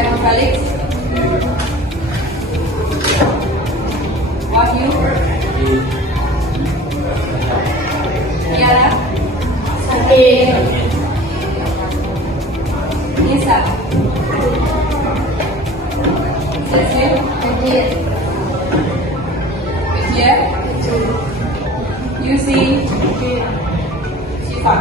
Emma Felix. Wahyu. Tiara. Sakit. Nisa. Cecil. Sakit. Wijaya. Yusi. Syifa.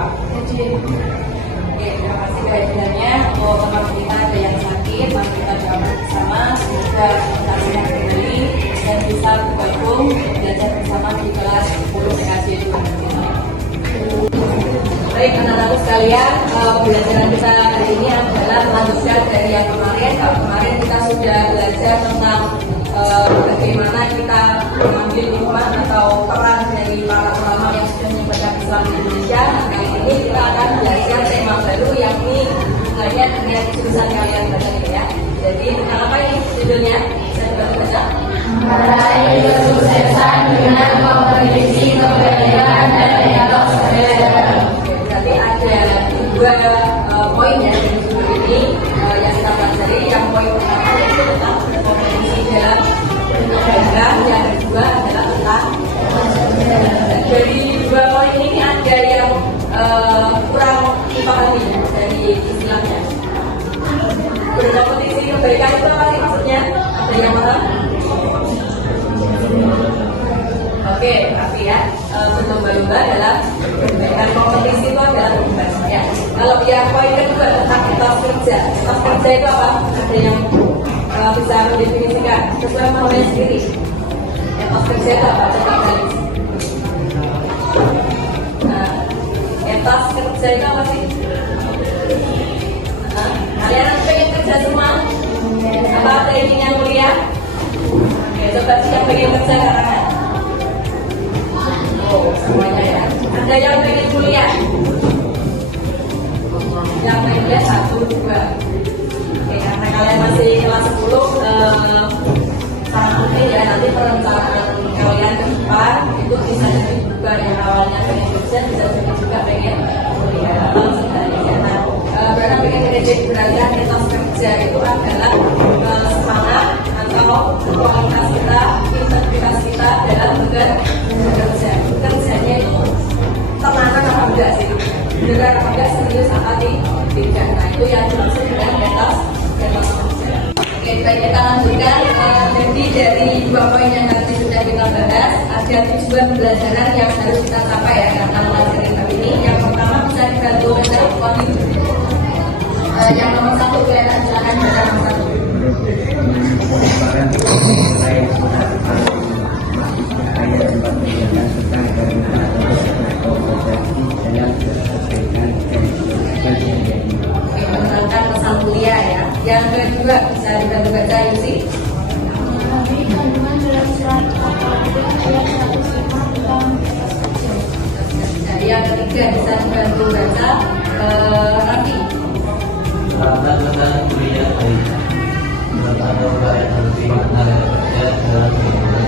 Oke, terima kasih kehadirannya. Untuk teman kita ada yang sakit, mari kita doakan bersama semoga mengasihkan kembali dan bisa bergabung belajar bersama di kelas 10 PKJ 2. Baik, anak-anakku sekalian, pembelajaran kita hari ini adalah melanjutkan dari yang kemarin. Kalau kemarin kita sudah belajar tentang bagaimana kita mengambil hikmah atau peran dari para ulama yang sudah menyebarkan Islam di Indonesia. Nah, kali ini kita akan belajar tema baru yakni hubungannya dengan jurusan kalian belajar ini ya. Jadi tentang apa ini judulnya? Saya baca. Meraih kesuksesan dengan kompetisi kebudayaan dan dialog sosial. Berarti ada dua poin ya di judul ini yang kita pelajari. Yang poin pertama yaitu tentang berkompetisi dalam daerah, yang kedua adalah tentang dari dua poin ini ada yang kurang dipahami dari istilahnya. Berkompetisi kebaikan itu apa sih maksudnya? Ada yang paham? Oke, tapi ya berlomba-lomba dalam kebaikan. Kompetisi itu adalah lomba ya. Kalau yang poin kedua tentang etos kerja, etos kerja itu apa? Ada yang bisa mendefinisikan sesuai namanya sendiri. Etos kerja itu apa? Coba kali. Nah, etos kerja itu apa sih? Kalian pengen kerja semua? Apa ada inginnya kuliah? Oke, coba sih yang pengen kerja karangan. Oh, semuanya ya. Ada yang pengen kuliah? Yang pengen kuliah 1, 2. Oke, karena kalian masih kelas 10, sangat penting ya nanti perencanaan kalian ke depan itu bisa jadi juga yang awalnya pengen kerja bisa jadi juga pengen kuliah atau sebenarnya. Nah, berarti pengen kerja berarti etos kerja itu adalah semangat atau kualitas kita, integritas kita dalam bekerja. Kerjanya itu tenanan apa enggak sih? Benar apa enggak, serius apa tidak? Nah, itu yang dimaksud dengan etos kerja. Oke, baik, kita lanjutkan. Jadi dari dua poin yang tadi sudah kita bahas, ada tujuan pembelajaran yang harus kita capai ya karena pelajaran kali ini. Yang pertama bisa dibantu oleh Wahyu. Yang nomor 1 kelihatan, silakan baca nomor 1. Menerangkan pesan kuliah ya. Yang kedua bisa dibantu baca Yusi. Memahami kandungan dalam surat ayat 105 tentang etos kerja. Jadi yang ketiga bisa dibantu baca Raffi. Tentang kuliah baik. Tentang yang harus dimaknai kerja dalam kehidupan.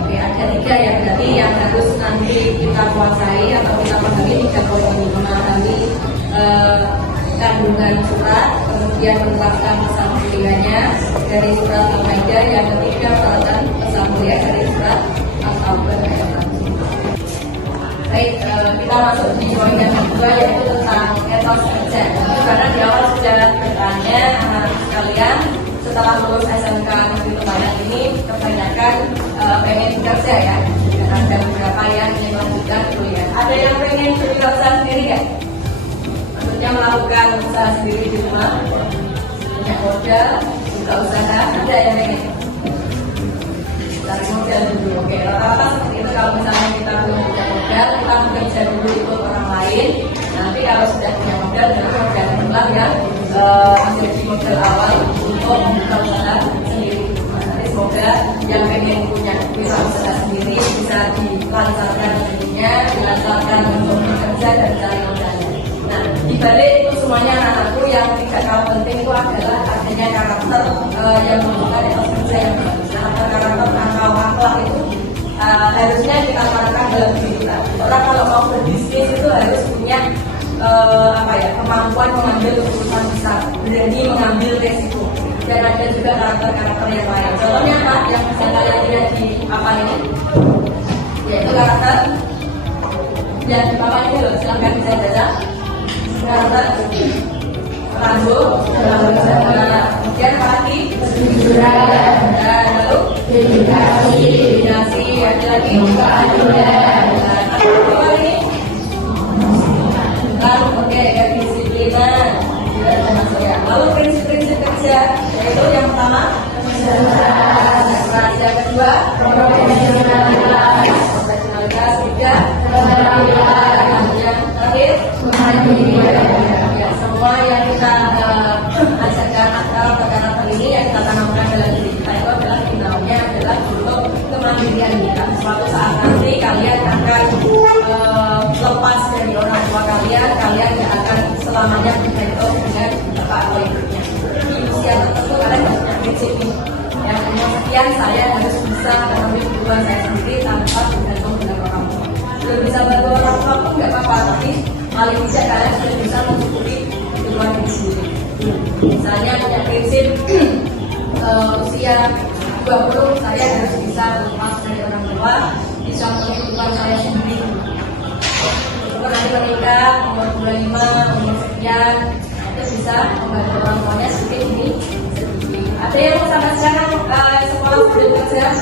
Oke, ada 3 ya, berarti yang harus nanti kita kuasai atau kita pahami 3 poin ini. Memahami kandungan surat, kemudian menerapkan pesan kuliahnya dari surat Al-Maidah, yang ketiga menerapkan pesan kuliah dari surat At-Taubah ayat 1. Baik, kita masuk di poin yang kedua yaitu tentang etos kerja. Karena di awal sudah bertanya anak sekalian, setelah lulus SMK Negeri Lembayan ini kebanyakan pengen bekerja ya, dan ada beberapa yang ingin melanjutkan kuliah. Ada yang pengen berwirausaha sendiri ya? Maksudnya melakukan usaha sendiri di rumah, punya modal, buka usaha, ada yang pengen cari modal dulu. Oke, rata-rata seperti itu. Kalau misalnya kita belum punya modal, kita bekerja dulu ikut orang lain. Nanti kalau sudah punya modal, nanti modal itulah yang menjadi modal awal untuk membuka usaha sendiri. Nanti semoga yang pengen punya usaha sendiri bisa dilancarkan rezekinya, dilancarkan untuk bekerja dan cari modalnya. Nah, di balik itu semuanya anak-anakku yang tidak kalah penting itu adalah adanya karakter yang membutuhkan etos kerja yang bagus. Karakter atau akhlak itu harusnya kita tanamkan dalam diri kita. Orang kalau mau berbisnis itu harus punya kemampuan mengambil keputusan besar, berani mengambil resiko. Dan Bapak ini loh, silakan bisa baca. Karena rambut, kemudian pagi, dan lalu dedikasi, ada lagi apa ini? Lalu oke, kedisiplinan, lalu prinsip-prinsip kerja, yaitu yang pertama, yang kedua, profesionalitas, tiga, yang terakhir, ya, semua yang kita ajarkan atau perkara ini yang kita tanamkan dalam diri kita itu adalah finalnya adalah untuk kemandirian kita. Suatu saat nanti kalian akan lepas dari orang tua kalian tidak akan selamanya bergantung dengan bapak atau ibunya. Di usia tertentu kalian harus punya prinsip ini. Yang umur sekian saya harus bisa memenuhi kebutuhan saya sendiri tanpa bergantung dengan orang tua. Belum bisa bantu orang tua pun nggak apa-apa, tapi paling tidak kalian sudah bisa mencukupi kebutuhan diri sendiri. Misalnya punya prinsip usia 20 saya harus bisa lepas dari orang tua, bisa memenuhi kebutuhan saya sendiri. Nanti menikah umur 25, umur sekian, itu bisa membantu orang tuanya sedikit ini sedikit. Ada yang sampai sekarang sekolah sebelum kerja?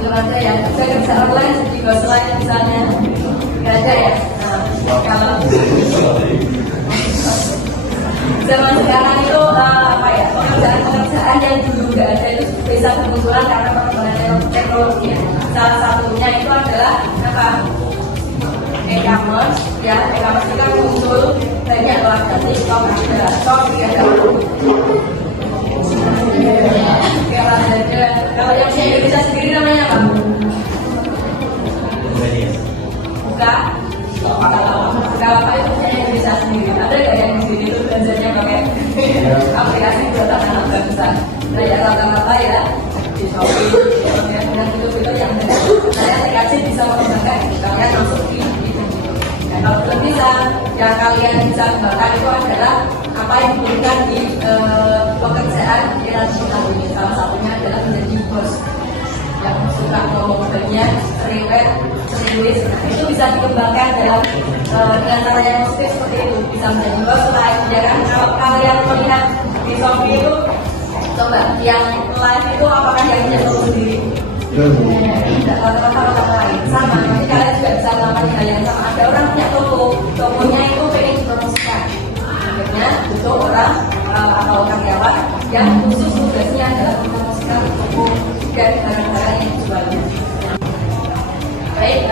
Belum ada ya, bisa kerja online seperti Ghostline misalnya, nggak ada ya. Nah, kalau zaman sekarang itu pekerjaan yang dulu nggak ada itu bisa kemunculan karena perkembangan teknologi. Salah satunya itu adalah apa? E-commerce, ya, e-commerce itu kan muncul banyak loh, ada TikTok, ada Shopee, ada kalau yang di Indonesia sendiri namanya apa? Buka apa itu punya Indonesia sendiri. Ada nggak yang di sini tuh belanjanya pakai aplikasi buat anak bangsa? Banyak rata-rata ya di Shopee, dan itu yang saya dikasih bisa mengembangkan kalian masuk di kalau belum bisa, yang kalian bisa kembangkan itu adalah apa yang dibutuhkan di pekerjaan era digital ini. Salah satunya adalah menjadi bos yang suka ngomong banyak, rewet, tulis. Itu bisa dikembangkan dalam dengan cara yang positif seperti itu. Bisa menjadi bos lain. Ya kan? Kalau kalian melihat di Shopee itu, coba yang live itu apakah yang punya toko sendiri? Tidak, rata-rata orang lain sama. Nanti kalian juga bisa melakukan hal yang sama. Ada orang punya toko, tokonya itu pengen dipromosikan. Akhirnya butuh orang atau karyawan yang khusus tugasnya adalah mempromosikan toko dan barang-barang yang dijualnya. Baik,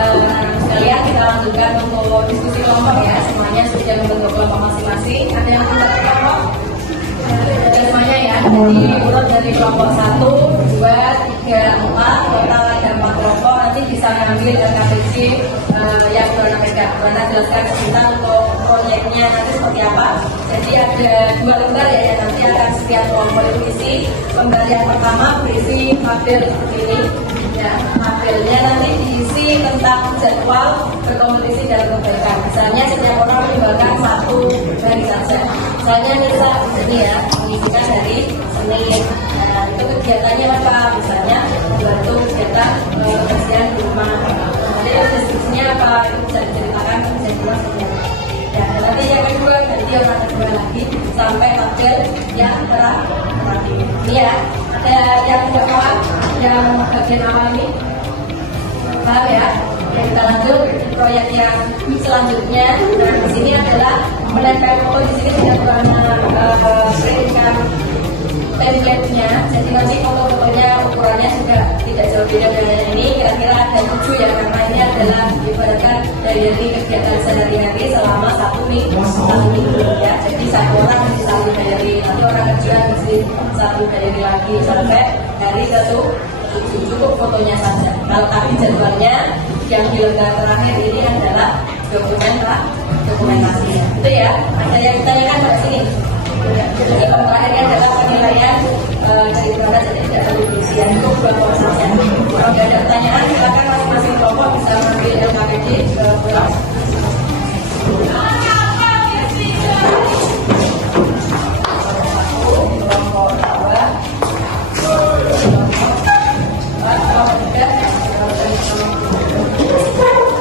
sekalian kita lanjutkan untuk diskusi kelompok ya. Semuanya sudah membentuk kelompok masing-masing. Ada yang tidak kelompok? Dan semuanya ya. Jadi urut dari kelompok 1, 2, 3, 4, total ada 4 kelompok. Nanti bisa ngambil KBC yang Buana jelaskan sebentar untuk proyeknya nanti seperti apa. Jadi ada 2 lembar ya, nanti akan setiap kelompok itu isi. Lembar yang pertama berisi tabel seperti ini. Ya, tabelnya nanti diisi tentang jadwal berkompetisi dalam kebaikan. Misalnya setiap orang menyumbangkan 1 hari saja. Misalnya Nisa di sini ya, mengisikan dari Senin. Nah, itu kegiatannya apa? Misalnya membantu kegiatan kebersihan di rumah. Jadi deskripsinya apa? Itu bisa diceritakan, bisa dijelas. Ya, nanti yang kedua, nanti orang kedua lagi sampai tabel yang terakhir. Ini ya, ada yang tidak paham, yang bagian awal ini, paham ya? Ya, kita lanjut proyek yang selanjutnya. Nah, di sini adalah menempel foto. Di sini tidak printkan template-nya. Jadi nanti foto-fotonya ukurannya juga tidak jauh beda dengan ini. Kira-kira ada 7 ya, karena ini adalah ibaratkan dari kegiatan sehari-hari selama 1 minggu ya. Jadi 1 orang bisa 1 diary, nanti orang kerja mesti 1 diary lagi sampai hari ke-7. Cukup fotonya saja. Kalau tapi jadwalnya yang di lembar terakhir ini adalah dokumentasinya. Itu ya. Ada yang ditanyakan pada sini. Jadi terakhirnya adalah penilaian dari berapa, jadi tidak perlu ujian itu 2 kelompok saja. Kalau tidak ada pertanyaan, silakan masing-masing kelompok bisa mengambil LKPD ke kelas. Kelompok 2, kelompok 3, kelompok 4.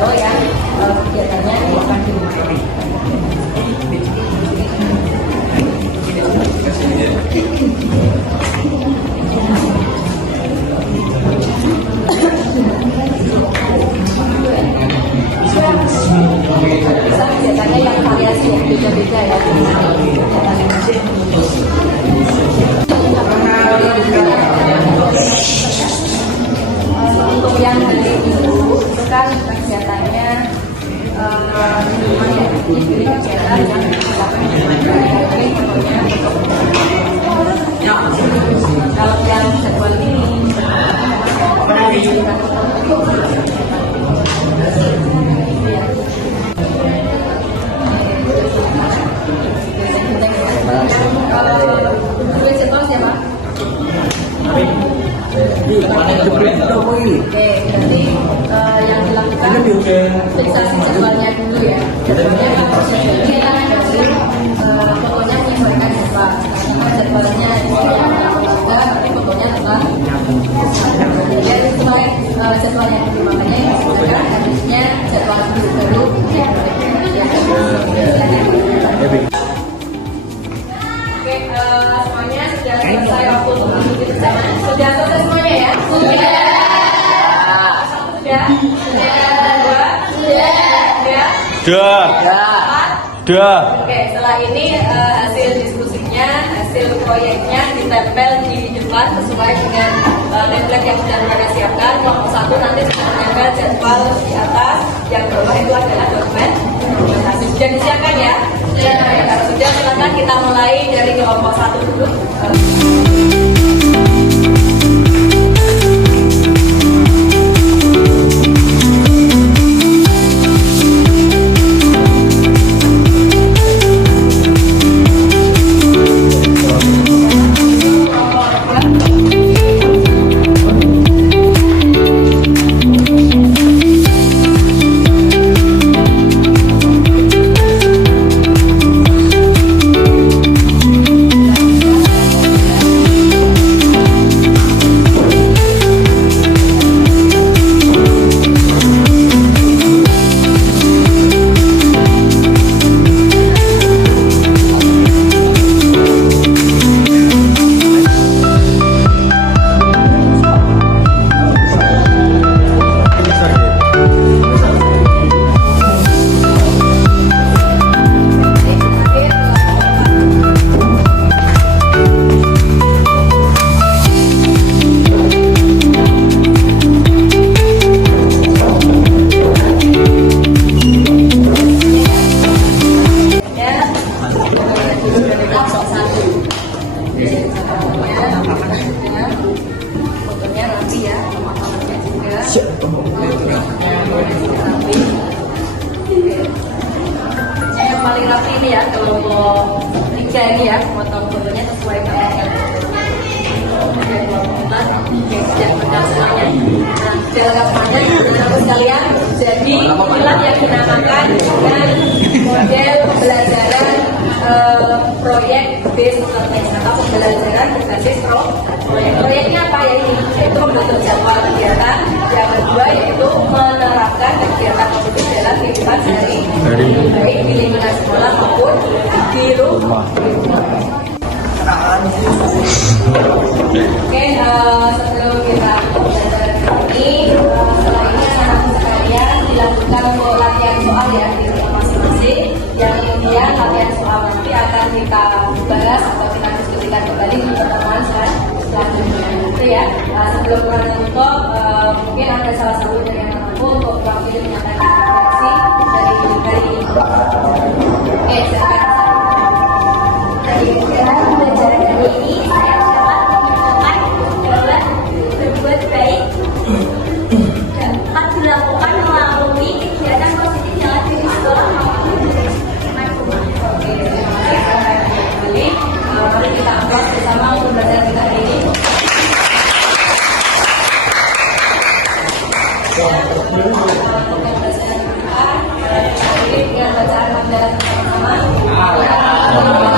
Solo yang kegiatannya akan dimulai. Kegiatannya yang variasi ya, beda-beda ya. Untuk yang hari Minggu itu kan kegiatannya ini kegiatan yang dilakukan kalau yang jadwal ini Oke, jadi yang dilakukan fiksasi jadwalnya dulu ya. Jadwalnya kalau jadwalnya fotonya menyesuaikan jadwal. Karena jadwalnya tapi fotonya tetap. Jadi sesuai jadwal yang dulu makanya yang disediakan harusnya jadwal baru. Oke, semuanya sudah selesai waktu untuk mengikuti bersama. Sudah selesai semuanya ya? Sudah. Sudah. Oke, setelah ini hasil diskusinya, hasil proyeknya ditempel di depan sesuai dengan template yang sudah mereka siapkan. Kelompok 1 nanti sudah menempel jadwal di atas, yang bawah itu adalah dokumen dokumentasi. Sudah disiapkan ya? Sudah. Kalau sudah, silakan kita mulai dari kelompok 1 dulu. Fotonya rapi ya, pemahamannya juga. Yang paling rapi ini ya, kelompok 3 ini ya, potong fotonya sesuai dengan yang benar semuanya. Nah, jalan semuanya teman-teman sekalian. Jadi inilah yang dinamakan dengan model pembelajaran proyek based learning atau pembelajaran berbasis proyek. Proyeknya apa ya ini? Yaitu membentuk jadwal kegiatan. Yang kedua yaitu menerapkan kegiatan positif dalam kehidupan sehari-hari, baik di lingkungan sekolah maupun di rumah. Oke, sebelum kita belajar ini, setelah ini anak-anak sekalian dilakukan latihan soal ya di rumah masing-masing. Yang kemudian latihan soal nanti akan kita bahas atau kita diskusikan kembali di pertemuan selanjutnya. Itu ya. Sebelum kita tutup, mungkin ada salah satu dari anak-anakku untuk waktu menyampaikan refleksi dari ini. Oke, silakan. Dari belajar hari ini saya dapat menemukan jawaban berbuat baik dapat dilakukan melalui kegiatan positif yang ada di sekolah maupun di rumah. Oke, mari kita bahas bersama untuk belajar kita hari ini. Dengan bacaan pembelajaran bersama-sama.